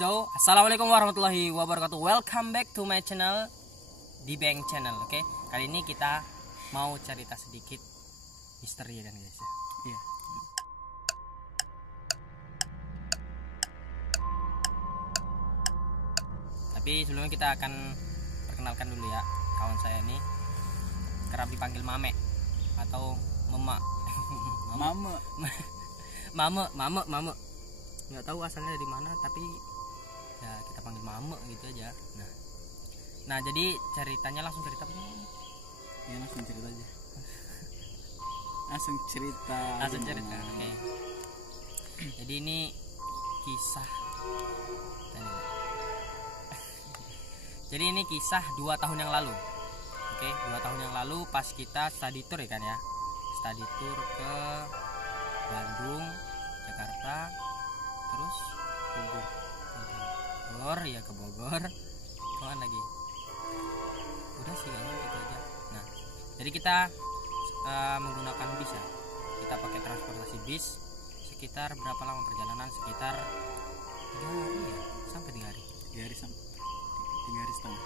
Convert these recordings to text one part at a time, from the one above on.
So, assalamualaikum warahmatullahi wabarakatuh. Welcome back to my channel, di Bank Channel. Oke, kali ini kita mau cerita sedikit misteri kan guys ya. Iya. Tapi sebelumnya kita akan perkenalkan dulu ya, kawan saya ini kerap dipanggil Mame atau Mama. Mame. Nggak tahu asalnya dari mana, tapi ya kita panggil Mame gitu aja. Nah jadi ceritanya langsung cerita apa sih? Ya langsung cerita aja. Langsung cerita. Oke. Jadi ini kisah. Jadi ini kisah 2 tahun yang lalu. Oke, 2 tahun yang lalu pas kita study tour ya kan ya. Study tour ke Bandung, Jakarta, terus Bogor, ya ke Bogor. Kemana lagi? Udah sih kayaknya gitu aja. Nah, jadi kita menggunakan bis ya. Kita pakai transportasi bis. Sekitar berapa lama perjalanan? Sekitar 3 hari ya, sampai 3 hari. 3 hari setengah.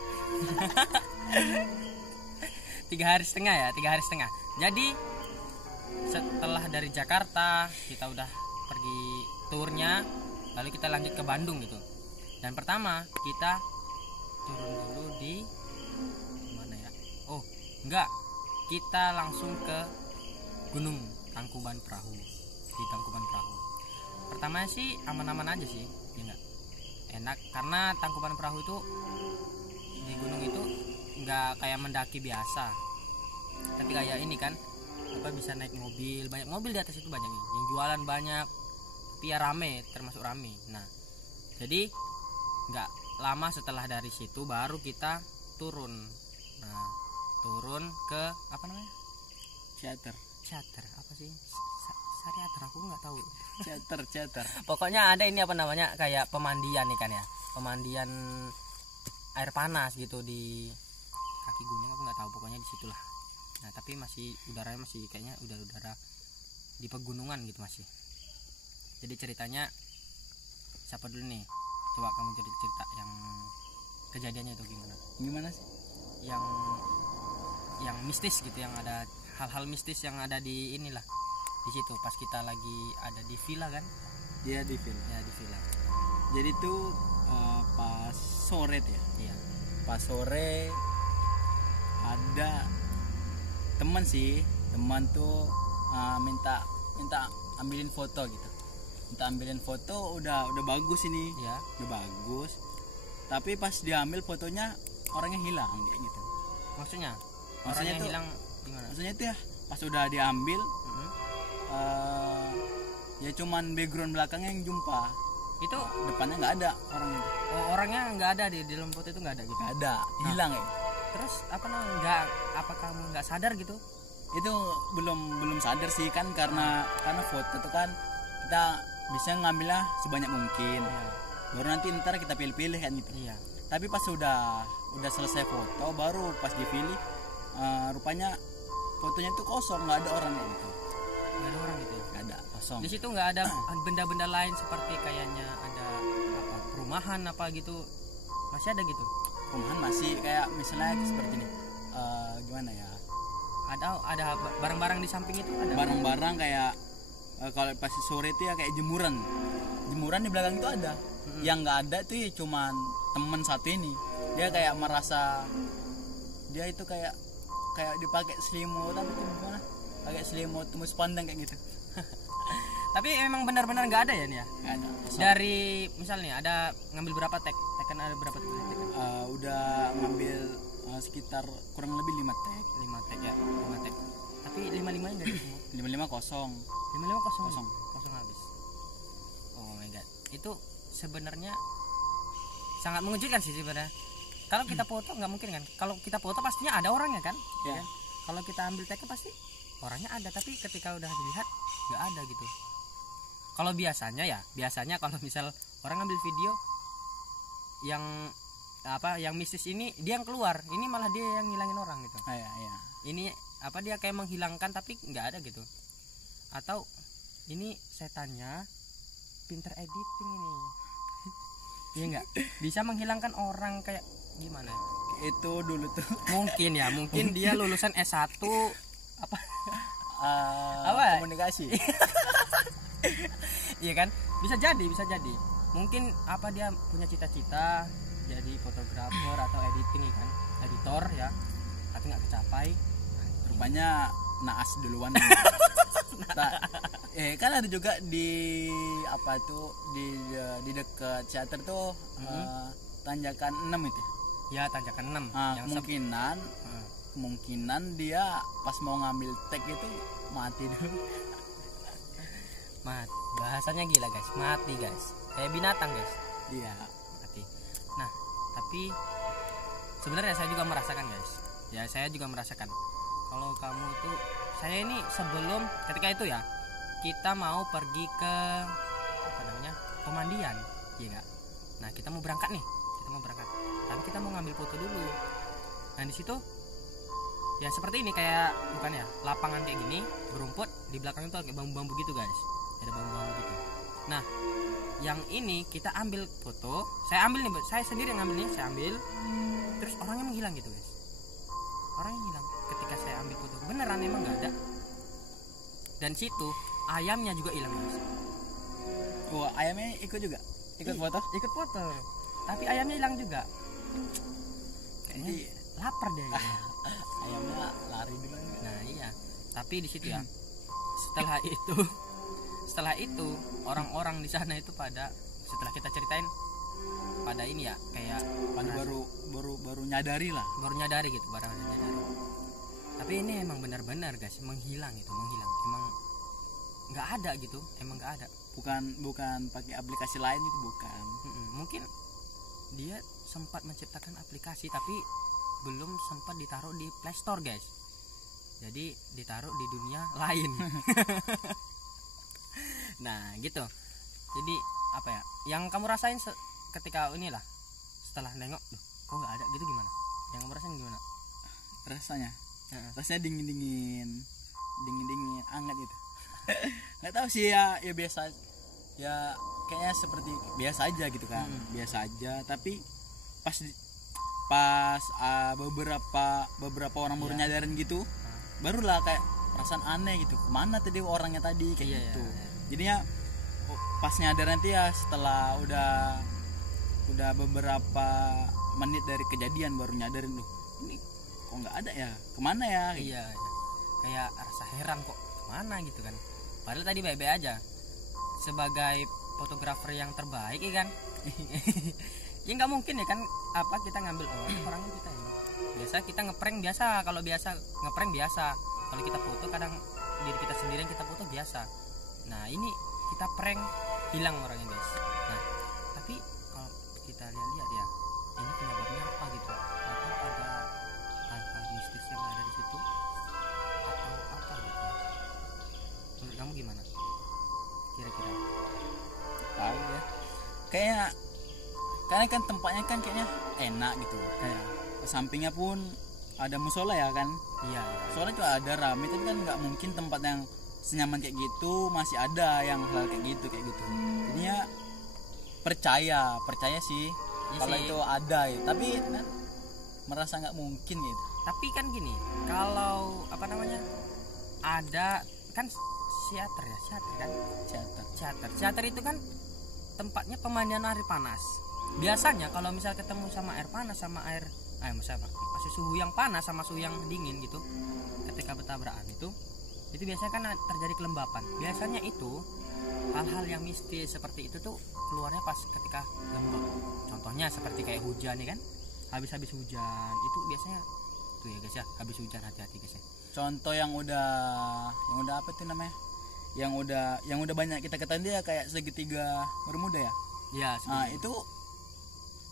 3 hari setengah ya, 3 hari setengah. Jadi setelah dari Jakarta kita udah pergi turnya, lalu kita lanjut ke Bandung gitu. Dan pertama kita turun dulu di mana ya? Oh, enggak. Kita langsung ke Gunung Tangkuban Perahu. Di Tangkuban Perahu. Pertama sih aman-aman aja sih, ya enggak? Enak karena Tangkuban Perahu itu di gunung itu enggak kayak mendaki biasa. Tapi kayak ini kan, apa bisa naik mobil, banyak mobil di atas itu banyak nih. Yang jualan banyak. Tapi ya rame, termasuk rame. Nah, jadi nggak lama setelah dari situ baru kita turun. Nah, turun ke apa namanya? Charter apa sih? Sariater aku nggak tahu. Charter. Pokoknya ada ini apa namanya, kayak pemandian nih kan ya. Pemandian air panas gitu di kaki gunung, aku nggak tahu, pokoknya di situlah. Nah, tapi masih udaranya masih kayaknya udara di pegunungan gitu masih. Jadi ceritanya siapa dulu nih? Coba kamu cerita yang kejadiannya itu Gimana sih? Yang mistis gitu, yang ada hal-hal mistis yang ada di inilah. Di situ pas kita lagi ada di villa kan? Iya, di villa. Ya, di villa. Jadi tuh pas sore ya. Iya. Pas sore ada teman tuh minta ambilin foto gitu. Minta ambilin foto, udah bagus ini. Iya. Udah bagus. Tapi pas diambil fotonya orangnya hilang kayak gitu. Maksudnya tuh hilang gimana? Maksudnya tuh ya pas udah diambil ya cuman background belakangnya yang jumpa. Itu Depannya nggak ada orang itu. Oh, orangnya nggak ada di dalam foto itu, nggak ada gitu. Nggak ada, hilang ya. Terus apa namanya? Apa kamu nggak sadar gitu? Itu belum sadar sih kan, karena foto itu kan kita bisa ngambilnya sebanyak mungkin. Iya. Baru nanti ntar kita pilih-pilih kan gitu. Iya. Tapi pas udah selesai foto, baru pas dipilih rupanya fotonya itu kosong, nggak ada orang gitu. Nggak ada orang gitu ya? Nggak ada, kosong. Di situ nggak ada benda-benda lain seperti kayaknya ada apa perumahan apa gitu, masih ada gitu? Perumahan masih kayak misalnya seperti ini. Gimana ya? Ada barang-barang di samping itu ada. Barang-barang kayak kalau pas sore itu ya kayak jemuran di belakang itu ada. Yang nggak ada tuh ya cuman temen satu ini, dia kayak merasa dia itu kayak dipakai selimut apa tuh, gimana, pakai selimut tembus pandang kayak gitu. Tapi emang benar-benar nggak ada ya nih ya? Nggak ada. Dari misalnya ada ngambil berapa tekan ada berapa tekan? Udah ngambil sekitar kurang lebih 5 tek. 5 tek ya, 5 tek. Tapi 5-5-nya nggak ada semua. 55 kosong. 55 kosong habis. Oh my god, itu sebenarnya sangat mengejutkan sih sebenarnya. Kalau kita foto nggak mungkin kan? Kalau kita foto pastinya ada orangnya kan? Ya. Ya. Kalau kita ambil tagnya pasti orangnya ada, tapi ketika udah dilihat nggak ada gitu. Kalau biasanya kalau misal orang ngambil video yang mistis ini, dia yang keluar, ini malah dia yang ngilangin orang gitu. Iya. Ini dia kayak menghilangkan tapi nggak ada gitu. Atau ini setannya pinter editing ini. Iya enggak? Bisa menghilangkan orang kayak gimana? Itu dulu tuh Mungkin dia lulusan S1 apa? Apa? Komunikasi. Iya kan? Bisa jadi. Mungkin apa dia punya cita-cita jadi fotografer atau editing kan? Editor ya. Tapi nggak kecapai. Rupanya naas duluan. Kan ada juga di apa tuh di dekat teater tuh tanjakan 6 itu. Ya, tanjakan 6 yang kemungkinan dia pas mau ngambil tag itu mati dulu. Bahasanya gila guys, mati guys. Kayak binatang guys. Iya, Mati. Nah, tapi sebenarnya saya juga merasakan guys. Ya, saya juga merasakan. Kalau kamu tuh, saya ini sebelum ketika itu ya, kita mau pergi ke apa namanya, pemandian, iya nggak? Nah, kita mau berangkat, tapi kita mau ngambil foto dulu. Nah, di situ ya seperti ini, kayak bukan ya, lapangan kayak gini, berumput, di belakang itu kayak bambu-bambu gitu guys, ada bambu-bambu gitu. Nah, yang ini kita ambil foto, saya sendiri yang ngambil nih, saya ambil, terus orangnya menghilang gitu guys. Orangnya hilang ketika saya ambil foto, beneran emang nggak ada. Dan situ ayamnya juga hilang guys. Wah, ayamnya ikut foto, tapi ayamnya hilang juga. Kayaknya Jadi lapar deh gitu. ayamnya lari dulu. Nah iya, tapi di situ ya, setelah itu orang-orang di sana itu setelah kita ceritain pada ini ya, kayak baru nyadari gitu, tapi ini emang benar-benar guys menghilang, emang nggak ada gitu, bukan pakai aplikasi lain itu, bukan. Mungkin dia sempat menciptakan aplikasi tapi belum sempat ditaruh di Play Store guys, jadi ditaruh di dunia lain. Nah gitu, jadi apa ya yang kamu rasain ketika inilah setelah nengok kok nggak ada gitu, gimana yang kamu rasain, gimana rasanya dingin hangat gitu. Nggak tahu sih ya biasa ya, kayaknya seperti biasa aja gitu kan. Biasa aja, tapi pas beberapa orang baru nyadarin gitu, barulah kayak perasaan aneh gitu, kemana tadi orangnya tadi kayak gitu. Jadinya pas nyadar nanti ya setelah udah beberapa menit dari kejadian baru nyadarin, loh ini kok nggak ada ya, kemana ya gitu. Iya, kayak rasa heran kok kemana gitu kan, padahal tadi baik-baik aja. Sebagai fotografer yang terbaik ya kan. Ya nggak mungkin ya kan, apa kita ngambil orangnya kita ini biasa, kita ngeprank biasa, kalau kita foto kadang diri kita sendiri yang kita foto biasa. Nah ini kita prank, hilang orangnya guys. Nah tapi kalau kita lihat ya, ini penyebabnya apa gitu, atau ada hal-hal mistis yang ada di situ atau apa gitu. Menurut kamu gimana kira-kira? Tahu ya, kayaknya karena kan tempatnya kan kayaknya enak gitu, kayak sampingnya pun ada musola ya kan. Iya. Soalnya juga ada rame, tapi kan nggak mungkin tempat yang senyaman kayak gitu masih ada yang hal kayak gitu. Jadinya percaya sih kalau itu ada ya, tapi merasa nggak mungkin gitu. Tapi kan gini, kalau apa namanya, ada kan teater itu kan tempatnya pemandian air panas. Biasanya kalau misal ketemu sama air panas sama masih suhu yang panas sama suhu yang dingin gitu, ketika bertabrakan itu biasanya kan terjadi kelembapan. Biasanya itu hal-hal yang mistis seperti itu tuh keluarnya pas ketika lembab. Contohnya seperti kayak hujan ya kan, habis hujan itu biasanya tuh ya guys ya, habis hujan hati-hati guys ya. Contoh yang udah apa tuh namanya, yang udah banyak kita ketahui dia kayak segitiga Bermuda ya. Iya. Nah itu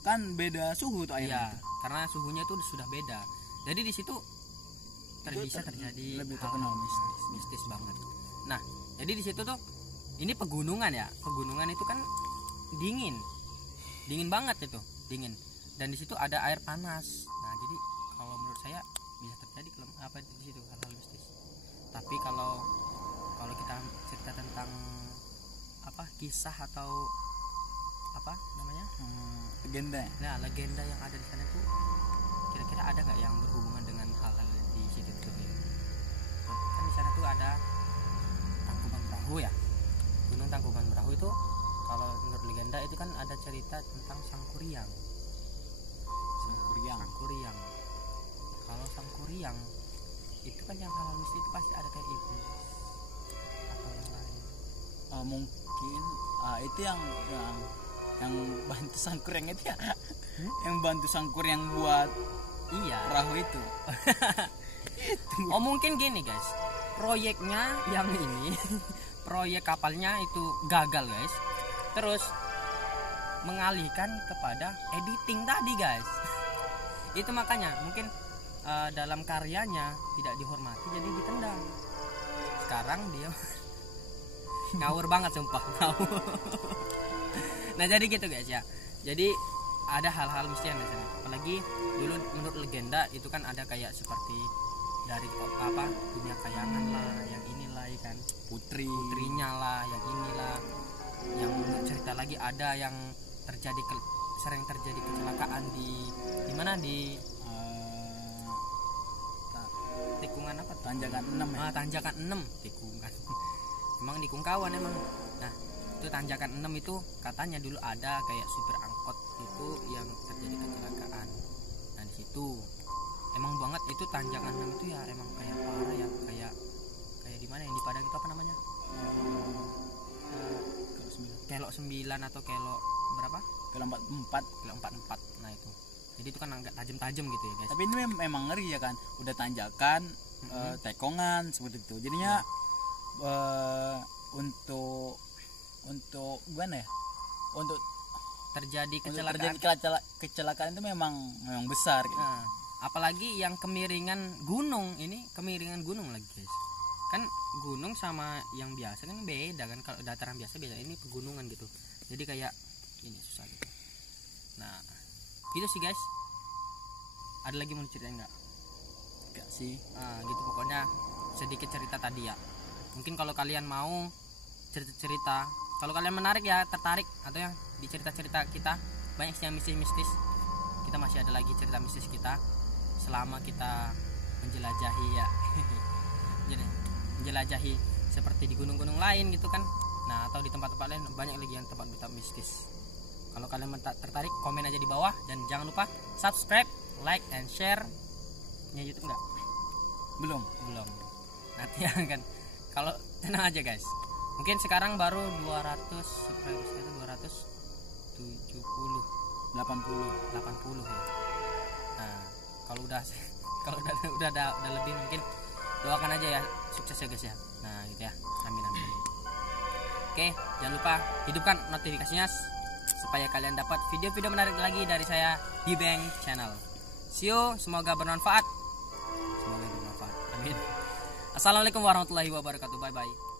kan beda suhu tuh airnya. Iya, karena suhunya itu sudah beda. Jadi di situ bisa terjadi lebih terkenal mistis banget. Nah, jadi di situ tuh ini pegunungan ya. Pegunungan itu kan dingin banget itu, dingin. Dan di situ ada air panas. Nah, jadi kalau menurut saya bisa terjadi di situ hal-hal mistis. Tapi kalau kita cerita tentang kisah atau apa namanya legenda. Nah, legenda yang ada di sana tuh kira-kira ada nggak yang berhubungan dengan hal-hal di situ tuh ya? Kan di sana tuh ada Tangkuban Perahu ya. Gunung Tangkuban Perahu itu kalau menurut legenda itu kan ada cerita tentang Sangkuriang. Sangkuriang. Kalau Sangkuriang itu kan yang hal mistis itu pasti ada kayak iblis atau yang lain. Mungkin itu yang bantu Sangkuriang itu ya. Yang bantu Sangkuriang buat Iya. perahu itu. Oh mungkin gini guys, proyeknya yang ini proyek kapalnya itu gagal guys, terus mengalihkan kepada editing tadi guys. Itu makanya mungkin dalam karyanya tidak dihormati jadi ditendang. Sekarang dia ngawur banget sumpah. Nah jadi gitu guys ya, jadi ada hal-hal mesti yang misalnya, apalagi dulu menurut legenda itu kan ada kayak seperti dari apa dunia kayangan lah, yang inilah ya kan, putrinya lah, yang inilah, yang cerita lagi ada yang sering terjadi kecelakaan di mana di tikungan apa Tanjakan 6 ya? Tanjakan 6 tikungan emang di Kungkawan emang. Nah itu Tanjakan 6 itu katanya dulu ada kayak supir angkot itu yang terjadi kecelakaan. Nah di situ emang banget itu Tanjakan 6 itu ya emang kayak parah ya, kayak di mana yang di Padang itu apa namanya, kelok 9 atau kelok berapa, kelok 44. Nah itu jadi itu kan agak tajam-tajam gitu ya guys. Tapi ini memang ngeri ya kan, udah tanjakan, tekongan seperti itu. Jadinya untuk gimana ya? Untuk terjadi kecelakaan itu memang besar gitu. Nah, apalagi yang kemiringan gunung, ini kemiringan gunung lagi guys. Kan gunung sama yang biasa kan beda kan, kalau dataran biasa beda, ini pegunungan gitu. Jadi kayak ini susah gitu. Nah, gitu sih guys. Ada lagi mau ceritain nggak? Enggak sih. Gitu pokoknya sedikit cerita tadi ya. Mungkin kalau kalian mau cerita, kalau kalian menarik ya, tertarik atau yang di cerita-cerita kita banyak sih yang mistis-mistis. Kita masih ada lagi cerita mistis kita selama kita menjelajahi ya. Jadi menjelajahi seperti di gunung-gunung lain gitu kan. Nah, atau di tempat-tempat lain banyak lagi yang tempat-tempat mistis. Kalau kalian tertarik, komen aja di bawah dan jangan lupa subscribe, like, and share. Nya YouTube enggak? Belum. Nanti akan, kalau tenang aja guys. Mungkin sekarang baru 200 subscribers itu 280 ya. Nah, kalau udah lebih mungkin doakan aja ya, sukses ya guys ya. Nah, gitu ya. Amin. Oke, jangan lupa hidupkan notifikasinya supaya kalian dapat video-video menarik lagi dari saya di Bang Channel. See you, semoga bermanfaat. Amin. Assalamualaikum warahmatullahi wabarakatuh. Bye bye.